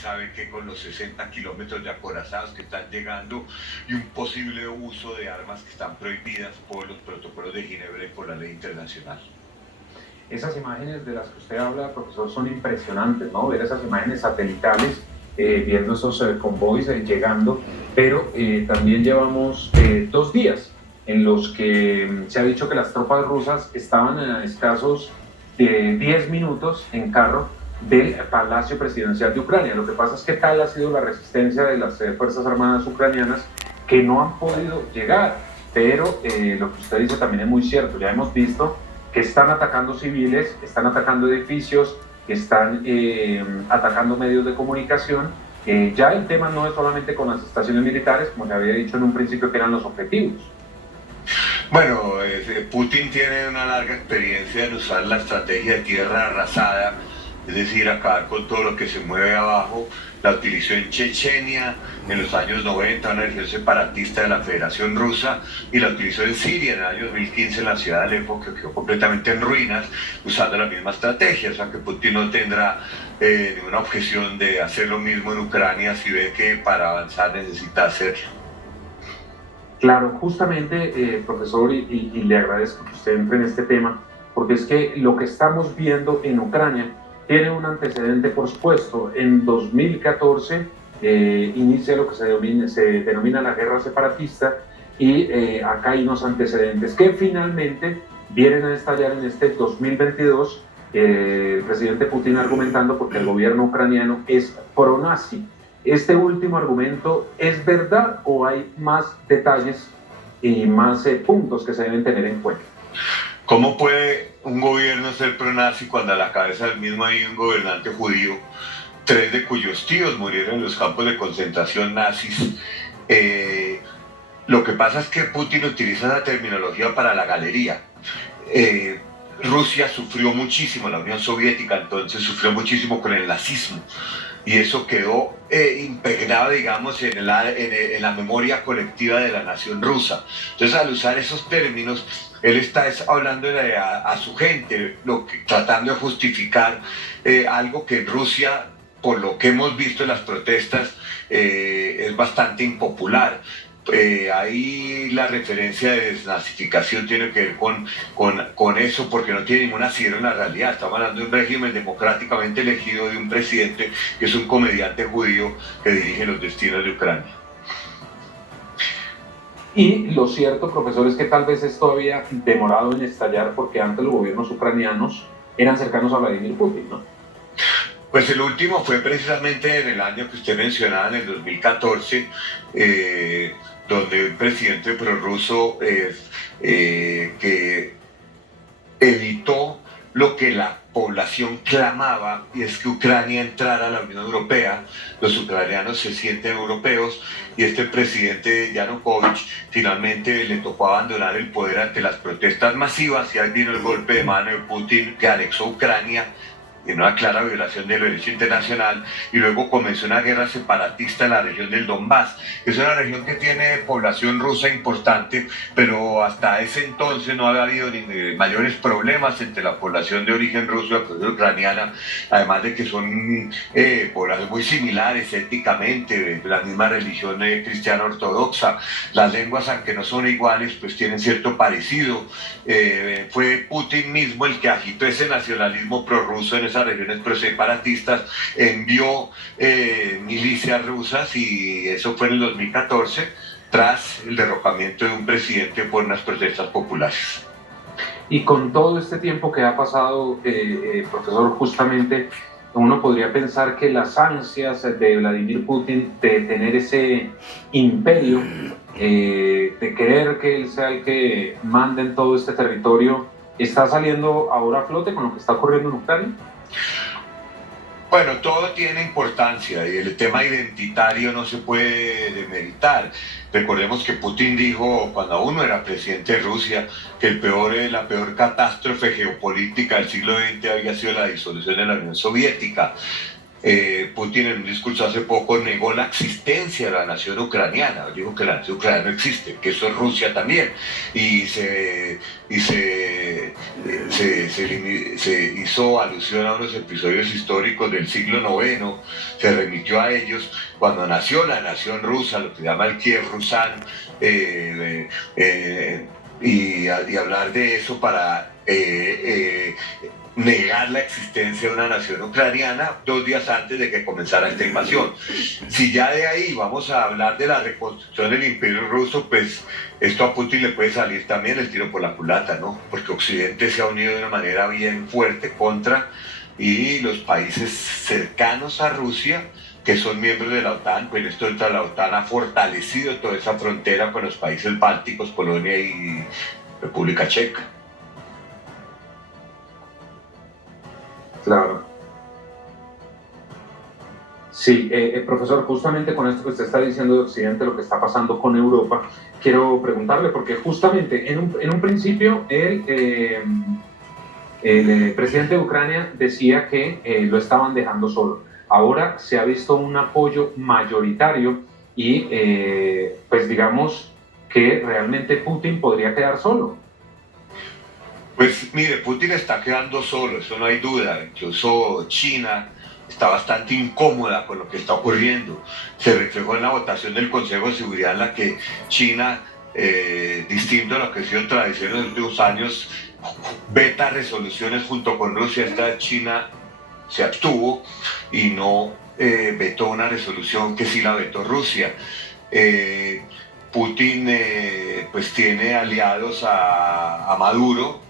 sabe que con los 60 kilómetros de acorazados que están llegando y un posible uso de armas que están prohibidas por los protocolos de Ginebra y por la ley internacional. Esas imágenes de las que usted habla, profesor, son impresionantes, ¿no? Ver esas imágenes satelitales, viendo esos convoys llegando, pero también llevamos 2 días en los que se ha dicho que las tropas rusas estaban a escasos 10 minutos en carro del Palacio Presidencial de Ucrania. Lo que pasa es que tal ha sido la resistencia de las Fuerzas Armadas ucranianas que no han podido llegar, pero lo que usted dice también es muy cierto. Ya hemos visto que están atacando civiles, están atacando edificios, están atacando medios de comunicación. Ya el tema no es solamente con las estaciones militares, como se había dicho en un principio que eran los objetivos. Bueno, Putin tiene una larga experiencia en usar la estrategia de tierra arrasada, es decir, acabar con todo lo que se mueve abajo. La utilizó en Chechenia en los años 90, una región separatista de la Federación Rusa, y la utilizó en Siria en el año 2015 en la ciudad de Alepo, que quedó completamente en ruinas, usando la misma estrategia. O sea que Putin no tendrá ninguna objeción de hacer lo mismo en Ucrania si ve que para avanzar necesita hacerlo. Claro, justamente, profesor, y le agradezco que usted entre en este tema, porque es que lo que estamos viendo en Ucrania tiene un antecedente, por supuesto. En 2014 inicia lo que se denomina la guerra separatista, y acá hay unos antecedentes que finalmente vienen a estallar en este 2022, el presidente Putin argumentando porque el gobierno ucraniano es pro-nazi. ¿Este último argumento es verdad o hay más detalles y más puntos que se deben tener en cuenta? ¿Cómo puede un gobierno ser pro-nazi cuando a la cabeza del mismo hay un gobernante judío, 3 de cuyos tíos murieron en los campos de concentración nazis? Lo que pasa es que Putin utiliza esa terminología para la galería. Rusia sufrió muchísimo, la Unión Soviética entonces sufrió muchísimo con el nazismo, y eso quedó impregnado, digamos, en la memoria colectiva de la nación rusa. Entonces, al usar esos términos, él está hablando a su gente, tratando de justificar algo que en Rusia, por lo que hemos visto en las protestas, es bastante impopular. Ahí la referencia de desnazificación tiene que ver con eso, porque no tiene ningún asidero en la realidad. Estamos hablando de un régimen democráticamente elegido, de un presidente que es un comediante judío que dirige los destinos de Ucrania. Y lo cierto, profesor, es que tal vez esto había demorado en estallar porque antes los gobiernos ucranianos eran cercanos a Vladimir Putin, ¿no? Pues el último fue precisamente en el año que usted mencionaba, en el 2014, donde un presidente prorruso que evitó lo que la población clamaba, y es que Ucrania entrara a la Unión Europea. Los ucranianos se sienten europeos, y este presidente Yanukovych finalmente le tocó abandonar el poder ante las protestas masivas, y ahí vino el golpe de mano de Putin, que anexó Ucrania en una clara violación del derecho internacional, y luego comenzó una guerra separatista en la región del Donbass. Es una región que tiene población rusa importante, pero hasta ese entonces no había habido ni mayores problemas entre la población de origen ruso y la población ucraniana, además de que son poblaciones muy similares étnicamente, la misma religión cristiana ortodoxa. Las lenguas, aunque no son iguales, pues tienen cierto parecido. Fue Putin mismo el que agitó ese nacionalismo prorruso en esas regiones proseparatistas, envió milicias rusas, y eso fue en el 2014, tras el derrocamiento de un presidente por unas protestas populares. Y con todo este tiempo que ha pasado, profesor, justamente uno podría pensar que las ansias de Vladimir Putin de tener ese imperio, de querer que él sea el que mande en todo este territorio, está saliendo ahora a flote con lo que está ocurriendo en Ucrania. Bueno, todo tiene importancia, y el tema identitario no se puede demeritar. Recordemos que Putin dijo, cuando aún no era presidente de Rusia, que la peor catástrofe geopolítica del siglo XX había sido la disolución de la Unión Soviética. Putin en un discurso hace poco negó la existencia de la nación ucraniana, dijo que la nación ucraniana no existe, que eso es Rusia también, y se hizo alusión a unos episodios históricos del siglo IX, se remitió a ellos cuando nació la nación rusa, lo que se llama el Kiev Rusan, y hablar de eso para negar la existencia de una nación ucraniana 2 días antes de que comenzara esta invasión. Si ya de ahí vamos a hablar de la reconstrucción del imperio ruso, pues esto a Putin le puede salir también el tiro por la culata, ¿no? Porque Occidente se ha unido de una manera bien fuerte contra, y los países cercanos a Rusia, que son miembros de la OTAN, pues esto de la OTAN ha fortalecido toda esa frontera con los países bálticos, Polonia y República Checa. Claro. Sí, profesor, justamente con esto que usted está diciendo de Occidente, lo que está pasando con Europa, quiero preguntarle, porque justamente en un principio el presidente de Ucrania decía que lo estaban dejando solo. Ahora se ha visto un apoyo mayoritario y pues digamos que realmente Putin podría quedar solo. Pues mire, Putin está quedando solo, eso no hay duda. Incluso China está bastante incómoda con lo que está ocurriendo. Se reflejó en la votación del Consejo de Seguridad en la que China, distinto a lo que ha sido tradición en los últimos años, veta resoluciones junto con Rusia. Esta China se abstuvo y no vetó una resolución que sí la vetó Rusia. Putin pues tiene aliados a Maduro,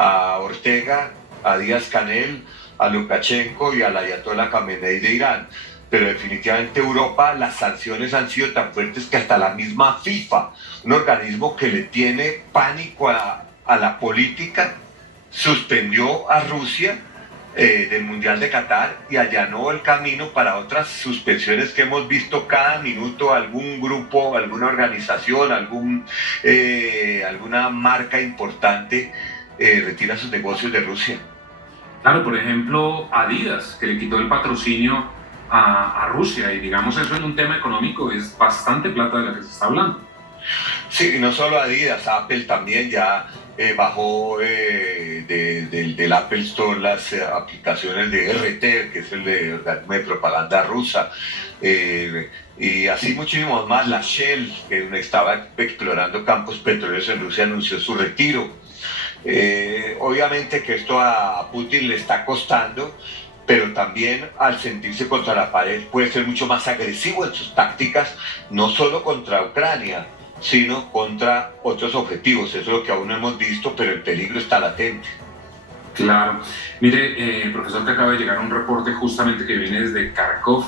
a Ortega, a Díaz-Canel, a Lukashenko y al Ayatollah Khamenei de Irán. Pero definitivamente Europa, las sanciones han sido tan fuertes que hasta la misma FIFA, un organismo que le tiene pánico a la política, suspendió a Rusia del Mundial de Qatar y allanó el camino para otras suspensiones que hemos visto cada minuto. Algún grupo, alguna organización, alguna marca importante retira sus negocios de Rusia. Claro, por ejemplo, Adidas, que le quitó el patrocinio a Rusia, y digamos eso en un tema económico es bastante plata de la que se está hablando. Sí, y no solo Adidas, Apple también ya bajó del Apple Store las aplicaciones de RT, que es el de propaganda rusa, y así muchísimos más. La Shell, que estaba explorando campos petroleros en Rusia, anunció su retiro. Obviamente que esto a Putin le está costando, pero también al sentirse contra la pared puede ser mucho más agresivo en sus tácticas, no solo contra Ucrania, sino contra otros objetivos. Eso es lo que aún no hemos visto, pero el peligro está latente. Claro. Mire, profesor, que acaba de llegar un reporte justamente que viene desde Kharkov,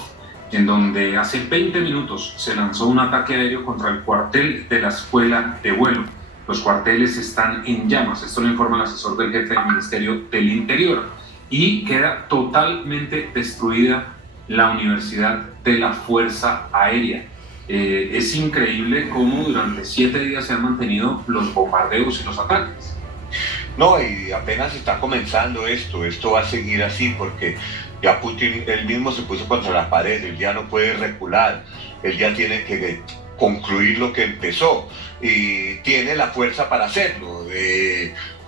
en donde hace 20 minutos se lanzó un ataque aéreo contra el cuartel de la escuela de vuelo. Los cuarteles están en llamas, esto lo informa el asesor del jefe del Ministerio del Interior, y queda totalmente destruida la Universidad de la Fuerza Aérea. Es increíble cómo durante 7 días se han mantenido los bombardeos y los ataques. No, y apenas está comenzando esto va a seguir así porque ya Putin él mismo se puso contra la pared, él ya no puede recular, él ya tiene que concluir lo que empezó y tiene la fuerza para hacerlo,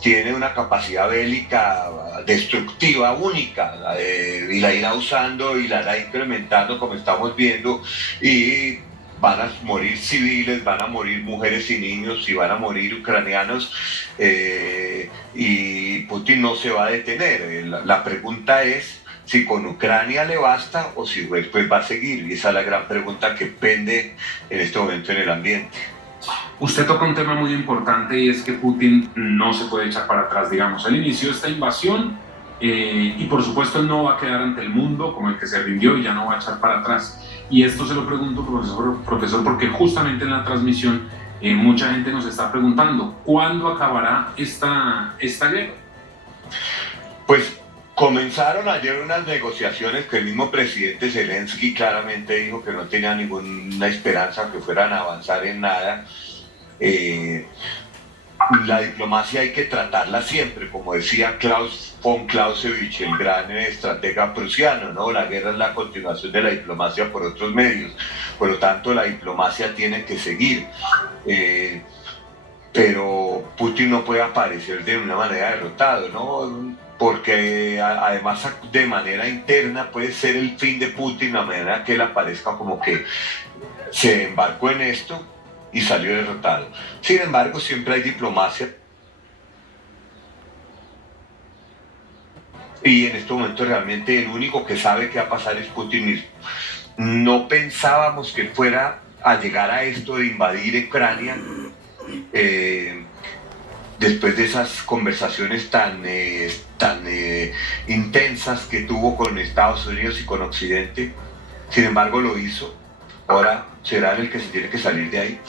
tiene una capacidad bélica destructiva única, y la irá usando y la irá incrementando como estamos viendo, y van a morir civiles, van a morir mujeres y niños y van a morir ucranianos, y Putin no se va a detener. La pregunta es si con Ucrania le basta o si después va a seguir, y esa es la gran pregunta que pende en este momento en el ambiente. Usted toca un tema muy importante y es que Putin no se puede echar para atrás, digamos. Él inició esta invasión y por supuesto él no va a quedar ante el mundo como el que se rindió y ya no va a echar para atrás. Y esto se lo pregunto, profesor, porque justamente en la transmisión mucha gente nos está preguntando, ¿cuándo acabará esta guerra? Pues comenzaron ayer unas negociaciones que el mismo presidente Zelensky claramente dijo que no tenía ninguna esperanza que fueran a avanzar en nada. la diplomacia hay que tratarla siempre, como decía Klaus von Clausewitz, el gran estratega prusiano, ¿no? La guerra es la continuación de la diplomacia por otros medios, por lo tanto la diplomacia tiene que seguir. Pero Putin no puede aparecer de una manera derrotado, ¿no? Porque además de manera interna puede ser el fin de Putin, la manera que él aparezca como que se embarcó en esto y salió derrotado. Sin embargo, siempre hay diplomacia. Y en este momento realmente el único que sabe qué va a pasar es Putin mismo. No pensábamos que fuera a llegar a esto de invadir Ucrania después de esas conversaciones tan intensas que tuvo con Estados Unidos y con Occidente. Sin embargo, lo hizo. Ahora será el que se tiene que salir de ahí.